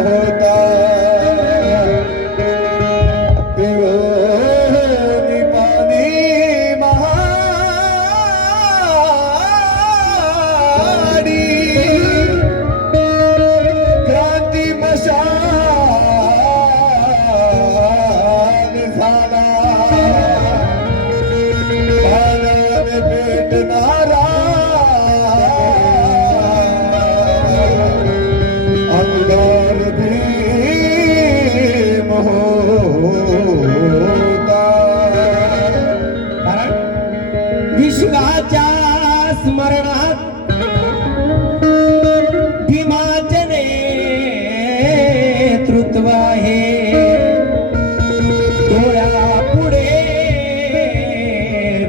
होता पिळूनी पाणी महाडी क्रांती मशाल झाला पाण्याने पेटणारा अंगार भीम होता कारण विश्वाच्या स्मरणात भीमाचे नेतृत्व आहे डोळ्यापुढे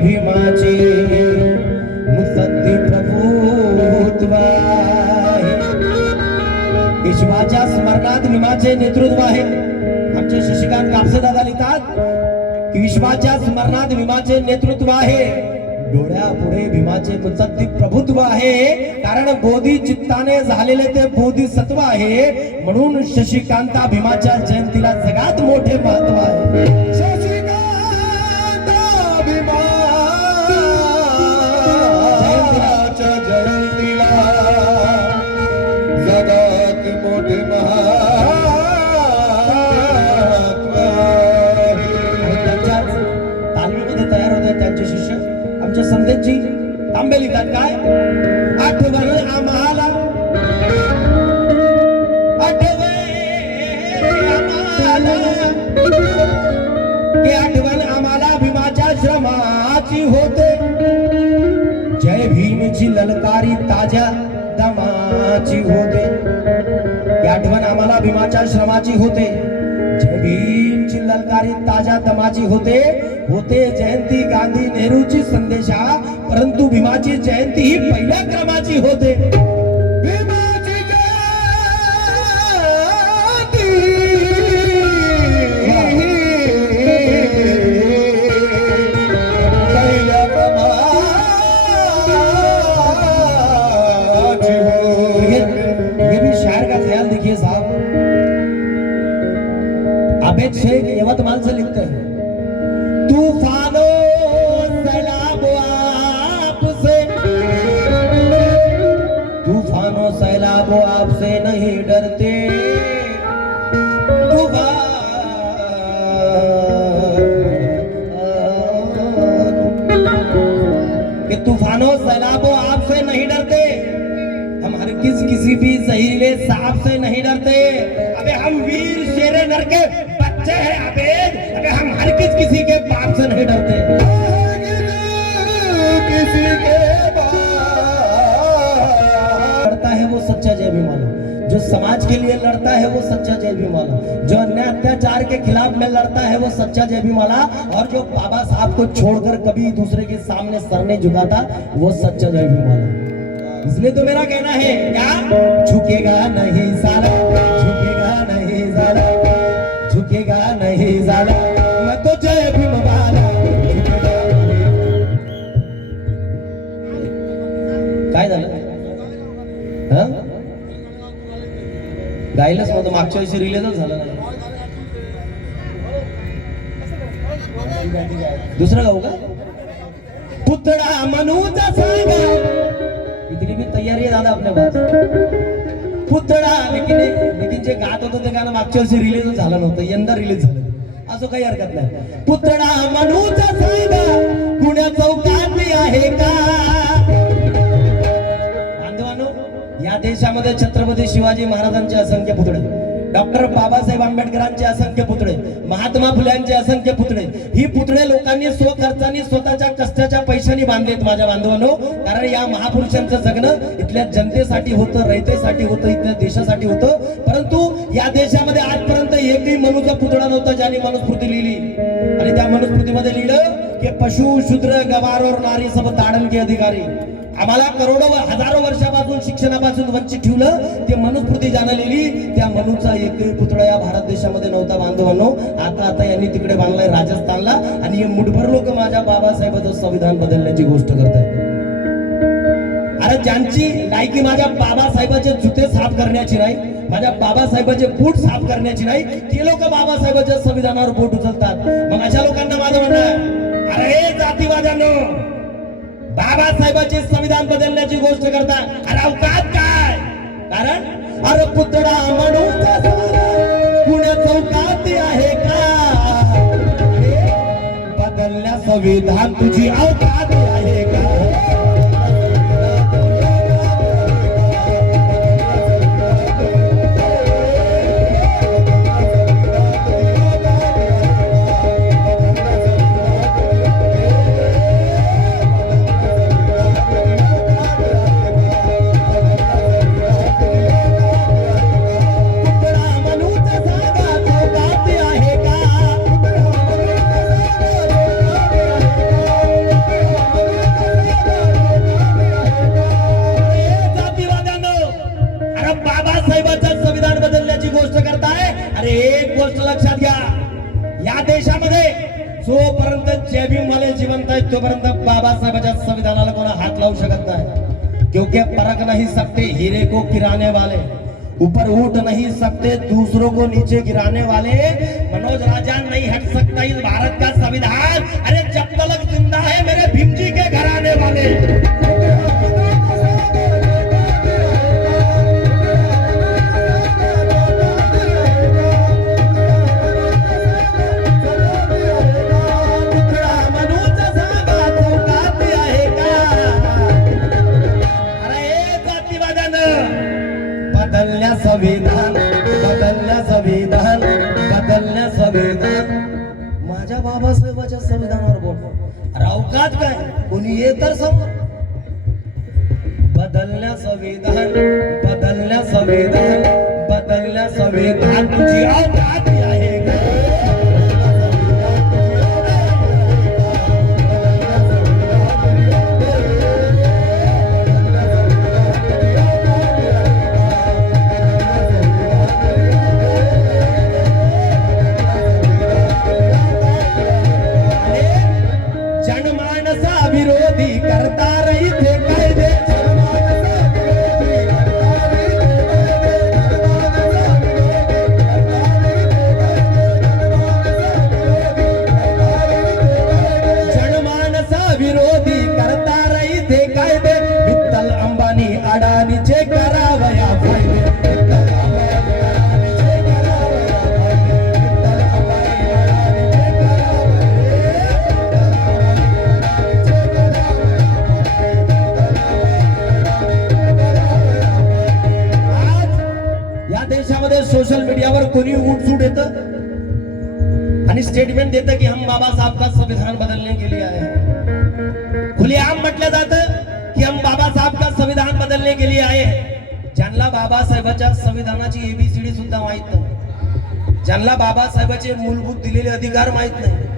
भीमाचे मुत्सद्दी प्रभुत्व आहे विश्वाच्या स्मरणात भीमाचे नेतृत्व आहे आमचे शशिकांत कापसे दादा लिहितात की विश्वाच्या स्मरणात भीमाचे नेतृत्व आहे डोळ्यापुढे भीमाचे मुत्सद्दी प्रभुत्व आहे कारण बोधी चित्ताने झालेले ते बोधिसत्व आहे म्हणून शशिकांता भीमाच्या जयंतीला जगात मोठे महत्व आहे शशिकांत भीमाच्या जयंतीला जगात मोठे महत्व त्यांच्याच तालमीमध्ये तयार होतात त्यांचे शिष्य आमचे संदेशजी तांबे लिहितात काय आठवण आम्हाला आठवण आम्हाला भीमाच्या श्रमाची होते जय भीमची ललकारी ताज्या दमाची होते ही आठवण आम्हाला भीमाच्या श्रमाची होते जय भीमची ललकारी ताज्या दमाची होते होते जयंती गांधी नेहरूची संदेशा परंतु भीमाची जयंती ही पहिल्या क्रमाची होते भीमाची जयंती पहिल्या क्रमाची ये भी शायर का ख्याल देखिए साहब आबेद शेख यवतमाल से लिखते हैं तूफानों सैलाबों आपसे तूफानों सैलाबों आपसे नहीं डरते कि तूफानों सैलाबों आपसे नहीं डरते हम हर किसी भी जहरीले सांप से नहीं डरते अबे हम वीर शेरे नर के बच्चे हैं अबेद अबे हम हर किसी के बाप से नहीं डरते किसी के लड़ता है वो सच्चा जय भीमाला जो समाज के लिए लड़ता है वो सच्चा जय भीमाला जो अन्याय अत्याचार के खिलाफ में लड़ता है वो सच्चा जय भीमाला और जो बाबा साहब को छोड़कर कभी दूसरे के सामने सर नहीं झुकाता वो सच्चा जय भीमाला इसलिए तो मेरा कहना है क्या झुकेगा नहीं साला झुकेगा नहीं साला झुकेगा नहीं साला मैं तो जय भीम वाला काय झालं हा गायलाच नव्हतं मागच्या वर्षी रिलीजच झालं नाही दुसरं गाऊ का पुतळा मनूचा सांगा इतनी भी तयारी आहे दादा आपल्या पास पुतळा लेकिन जे गात होतं ते गाणं मागच्या वर्षी रिलीज झालं नव्हतं यंदा रिलीज झालं असं काही हरकत नाही पुतळा मनूचा सांगा पुण्या चौकात आहे का बांधवांनो या देशामध्ये छत्रपती शिवाजी महाराजांचे असंख्य पुतळे डॉक्टर बाबासाहेब आंबेडकरांचे असंख्य पुतळे महात्मा फुल्यांचे असंख्य पुतळे ही पुतळे लोकांनी स्वखर्चाने स्वतःच्या कष्टाच्या पैशांनी बांधलेत माझ्या बांधवांनो कारण या महापुरुषांचं जगणं इथल्या जनतेसाठी होतं रयतेसाठी होतं इथल्या देशासाठी होतं परंतु या देशामध्ये आजपर्यंत एकही मनुचा पुतळा नव्हता ज्याने मनुस्मृती लिहिली आणि त्या मनुस्मृतीमध्ये लिहिलं की पशु शूद्र गवार और नारी सब ताडन के अधिकारी आम्हाला करोडो हजारो वर्षापासून शिक्षणापासून वंचित ठेवलं ते मनुस्मृती ज्यानं लिहिली त्या मनुचा एकही पुतळा या भारत देशामध्ये नव्हता बांधवांनो आता यांनी तिकडे बांधलाय राजस्थानला आणि हे मुठभर लोक माझ्या बाबासाहेबांचं संविधान बदलण्याची गोष्ट करतायत अरे ज्यांची लायकी माझ्या बाबासाहेबांचे जुते साफ करण्याची नाही माझ्या बाबासाहेबांचे बूट साफ करण्याची नाही, ते लोक बाबासाहेबांच्या संविधानावर बोट उचलतात. मग अशा लोकांना माझं म्हणणं आहे, अरे जातीवाद्यांनो, बाबासाहेबांचे संविधान बदलण्याची गोष्ट करता, अरे अवकात काय? कारण अरे पुतळा म्हणून पुण्या चौकात आहे का? बदलण्या संविधान तुझी अवकात आहे का? संविधान बदलण्याची गोष्ट करताय. अरे एक गोष्ट लक्षात घ्या, या देशामध्ये जोपर्यंत जयभीमवाले जिवंत आहेत तोपर्यंत बाबासाहेबांच्या संविधानाला कोणा हात लावू शकत नाही. क्योंकि परख नहीं सकते हीरे को गिराने वाले, ऊपर उठ नहीं सकते दूसरों को नीचे गिराने वाले. मनोज राजा नहीं हट सकता इस भारत का संविधान. अरे जब तक जिंदा है मेरे भीमजी के घराने वाले. बदलण्या संविधान, बदलण्या संविधान, बदलण्या संविधान. माझ्या बाबासाहेबांच्या संविधानावर बोट, अवकात काय? कोणी ये तर समोर. बदलण्या संविधान, बदलण्या संविधान, बदलण्या संविधान तुझी अवकात आहे का? विरोधी करता रही थे कायदे, जनमानसा विरोधी करता रही थे कायदे. विठ्ठल अंबानी अडाणीचे करावया फायदे. देशामध्ये सोशल मीडियावर कोणी उठसूट येतं आणि स्टेटमेंट देतं की हम बाबा साहब का संविधान बदलने के लिए आए हैं. खुलेआम म्हटलं जातं की हम बाबा साहब का संविधान बदलने के लिए आए हैं. ज्यांना बाबासाहेबांच्या संविधानाची एबीसीडी सुद्धा माहित नाही, ज्यांना बाबासाहेबांचे मूलभूत दिलेले अधिकार माहित नाही.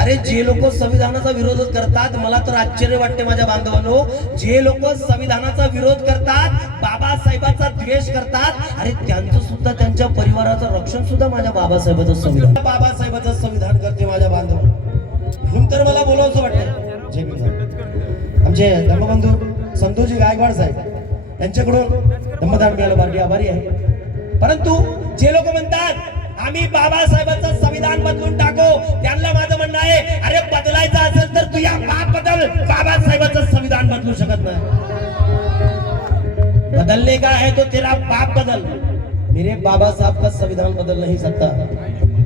अरे जे लोक संविधानाचा विरोध करतात, मला तर आश्चर्य वाटते माझ्या बांधवांनो, जे लोक संविधानाचा विरोध करतात, बाबासाहेबांचा द्वेष करतात, अरे त्यांचं सुद्धा, त्यांच्या परिवाराचं रक्षण सुद्धा माझ्या बाबासाहेबांचं संविधान, बाबासाहेबांचं संविधान करते माझ्या बांधव. म्हणून तर मला बोलावंसं वाटतं, जय भीम. आमचे धर्मबंधू संतोषजी गायकवाड साहेब यांच्याकडून धम्मदान मिळालं, बारडी आभारी आहे. परंतु जे लोक म्हणतात आम्ही बाबासाहेबांचं संविधान बदलून टाको, त्यांना माझं म्हणणं आहे, अरे बदलायचं असेल तर तू या बाप बदल, बाबासाहेबांचं संविधान बदलू शकत नाही. बदलने का है तो तेरा बाप बदल, मेरे बाबा साहब का संविधान बदल नहीं सकता.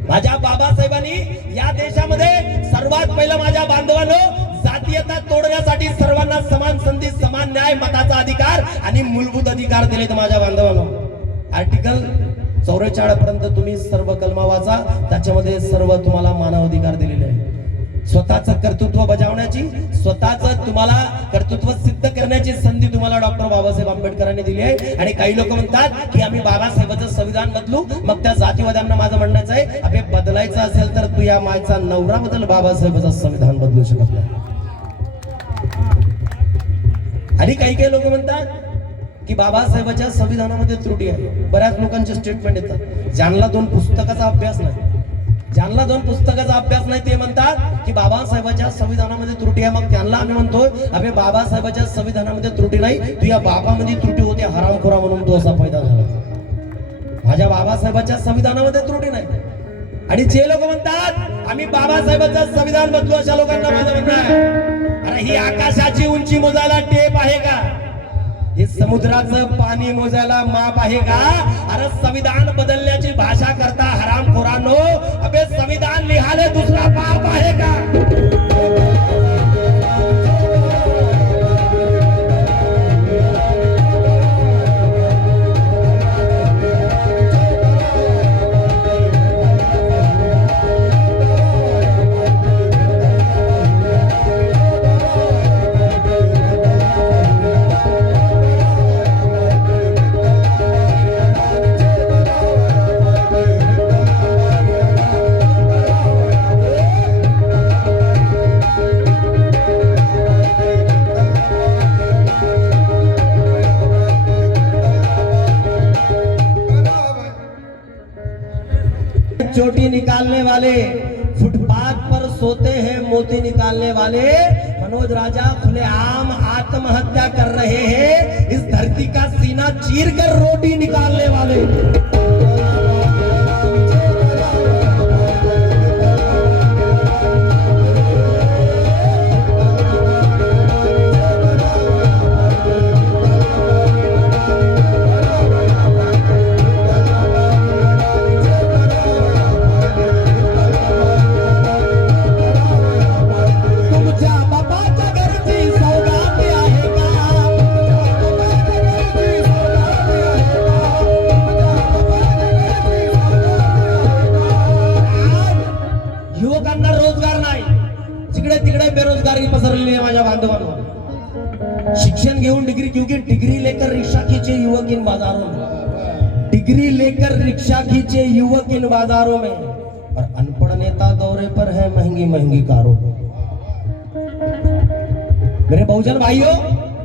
माझ्या बाबासाहेबांनी या देशामध्ये सर्वात पहिलं माझ्या बांधवांनो जातीयता तोडण्यासाठी सर्वांना समान संधी, समान न्याय, मताचा अधिकार आणि मूलभूत अधिकार दिलेत माझ्या बांधवांनो. आर्टिकल 44 पर्यंत तुम्ही सर्व कलमा वाचा, त्याच्यामध्ये सर्व तुम्हाला मानवाधिकार दिलेले आहे. स्वतःच कर्तृत्व बजावण्याची, स्वतःच तुम्हाला कर्तृत्व सिद्ध करण्याची संधी तुम्हाला डॉक्टर बाबासाहेब आंबेडकरांनी दिली आहे. आणि काही लोक म्हणतात की आम्ही बाबासाहेबांचं संविधान बदलू. मग त्या जातीवाद्यांना माझं म्हणणं आहे, अबे बदलायचं असेल तर तू या मायचा नवरा बदल, बाबासाहेबांचं संविधान बदलू शकत नाही. आणि काही लोक म्हणतात की बाबासाहेबांच्या संविधानामध्ये त्रुटी आहे. बऱ्याच लोकांचे स्टेटमेंट येतात, ज्यांना 2 पुस्तकाचा अभ्यास नाही, ज्यांना 2 पुस्तकाचा अभ्यास नाही, ते म्हणतात की बाबासाहेबांच्या संविधानामध्ये त्रुटी आहे. मग त्यांना आम्ही म्हणतो, अबे बाबासाहेबांच्या संविधानामध्ये त्रुटी नाही, तू या बापामध्ये त्रुटी होते, हरामखोरा म्हणून तो असा पैदा झाला. माझ्या बाबासाहेबांच्या संविधानामध्ये त्रुटी नाही. आणि जे लोक म्हणतात आम्ही बाबासाहेबांचं संविधान बदलू, अशा लोकांना माझं म्हणणं आहे, अरे ही आकाशाची उंची मोजायला टेप आहे का? हे समुद्राचं पाणी मोजायला माप आहे का? अरे संविधान बदलण्याची भाषा करता हरामखोरांनो, अबे संविधान लिहायला दुसरा पाप आहे का? चोटी निकालने वाले, फुटपाथ पर सोते हैं मोती निकालने वाले, मनोज राजा खुलेआम आत्महत्या कर रहे हैं, इस धरती का सीना चीर कर रोटी निकालने वाले। युवकांना रोजगार नाही, जिकडे तिकडे बेरोजगारी पसरलेली है माझ्या बांधवांनो। शिक्षण घेऊन डिग्री, क्योंकि डिग्री लेकर रिक्शा खींचे युवक इन बाजारों में, डिग्री लेकर रिक्शा खींचे युवक इन बाजारों में, और अनपढ़ नेता दौरे पर है महंगी महंगी कारों। मेरे बहुजन भाइयों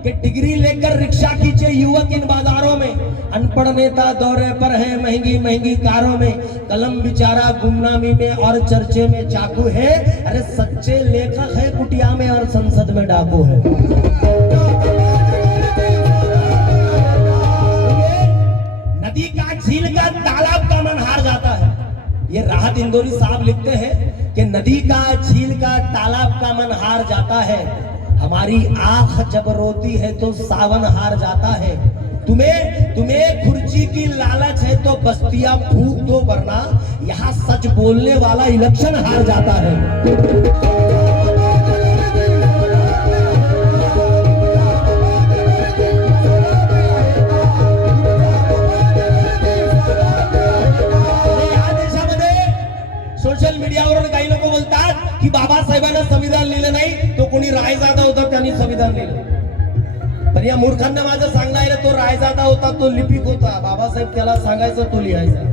कि डिग्री लेकर रिक्शा खींचे युवक इन बाजारों में, अनपढ़ नेता दौरे पर है महंगी महंगी कारों में, कलम बिचारा गुमनामी में और चर्चे में चाकू है, अरे सच्चे लेखक है कुटिया में और संसद में डाकू है। नदी का झील का तालाब का मन हार जाता है, ये राहत इंदौरी साहब लिखते हैं कि नदी का झील का तालाब का मन हार जाता है, हमारी आंख जब रोती है तो सावन हार जाता है। तुम्हें खुर्ची की लालच है तो बस्तियां फूंक दो, वरना यहाँ सच बोलने वाला इलेक्शन हार जाता है। सोशल मीडियावर काही लोक बोलतात की बाबासाहेबांना संविधान लिहिलं नाही, तो कोणी रायजादा होता त्यांनी संविधान लिहिलं। तर या मूर्खांना माझं सांगणं आहे, तो रायजादा होता, तो लिपिक होता, बाबासाहेब त्याला सांगायचं तो लिहायचा।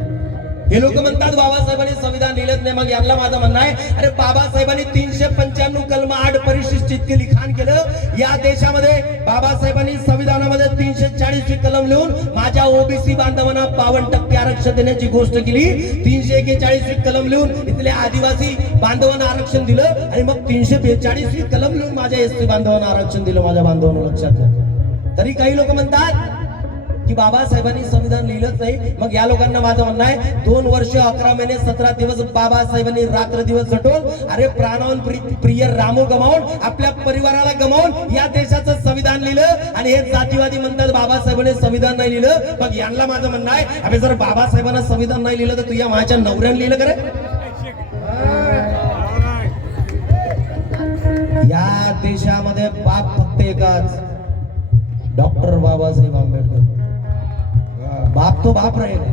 हे लोक म्हणतात बाबासाहेबांनी संविधान लिहिलंच नाही, मग यांना माझं म्हणणं आहे, अरे बाबासाहेबांनी 395 कलम 8 परिशिष्ट इतके लिखाण केलं या देशामध्ये। बाबासाहेबांनी संविधानामध्ये 340 कलम लिहून माझ्या ओबीसी बांधवांना 52% आरक्षण देण्याची गोष्ट केली, 341 कलम लिहून इथल्या आदिवासी बांधवांना आरक्षण दिलं, आणि मग 342 कलम लिहून माझ्या एसटी बांधवांना आरक्षण दिलं। माझ्या बांधवांना लक्षात घ्या। तरी काही लोक म्हणतात की बाबासाहेबांनी संविधान लिहिलंच नाही, मग या लोकांना माझं म्हणणं आहे, 2 वर्ष 11 महिने 17 दिवस बाबासाहेबांनी रात्र दिवस झटून, अरे प्राणाहून प्रिय रामू गमावून, आपल्या परिवाराला गमावून या देशाचं संविधान लिहिलं, आणि हे जातीवादी म्हणतात बाबासाहेबांनी संविधान नाही लिहिलं। मग यांना माझं म्हणणं आहे, अरे जर बाबासाहेबांना संविधान नाही लिहिलं तर तुझ्या माझ्या नवऱ्याने लिहिलं का रे? या देशामध्ये पाप फक्त एकच, डॉक्टर बाबासाहेब आंबेडकर। बाप तो बाप रहेगा।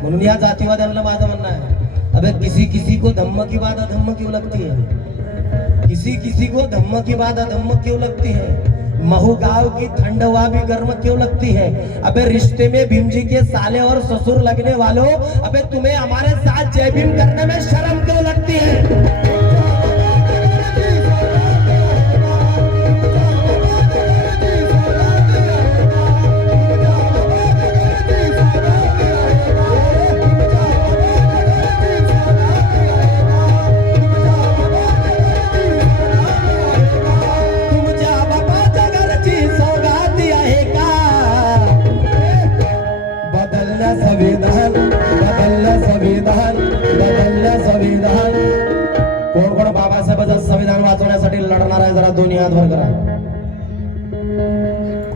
म्हणून या जातीवाद्यांना माझं म्हणणं आहे, अबे किसी किसी को धम्म की बात अधम्म क्यों लगती है, किसी किसी को धम्म की बात अधम्म क्यों लगती है, महू गांव की ठंड हवा भी गर्म क्यों लगती है, अबे रिश्ते में भीम जी के साले और ससुर लगने वालों, अबे तुम्हें हमारे साथ जय भीम करने में शर्म क्यों लगती है? संविधान जरा दोन्ही हात वर करा.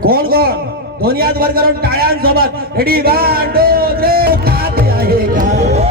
कोण कोण दोन्ही हात वर करून टाळ्यांसोबत रेडी 1 2 3 ताते आहे का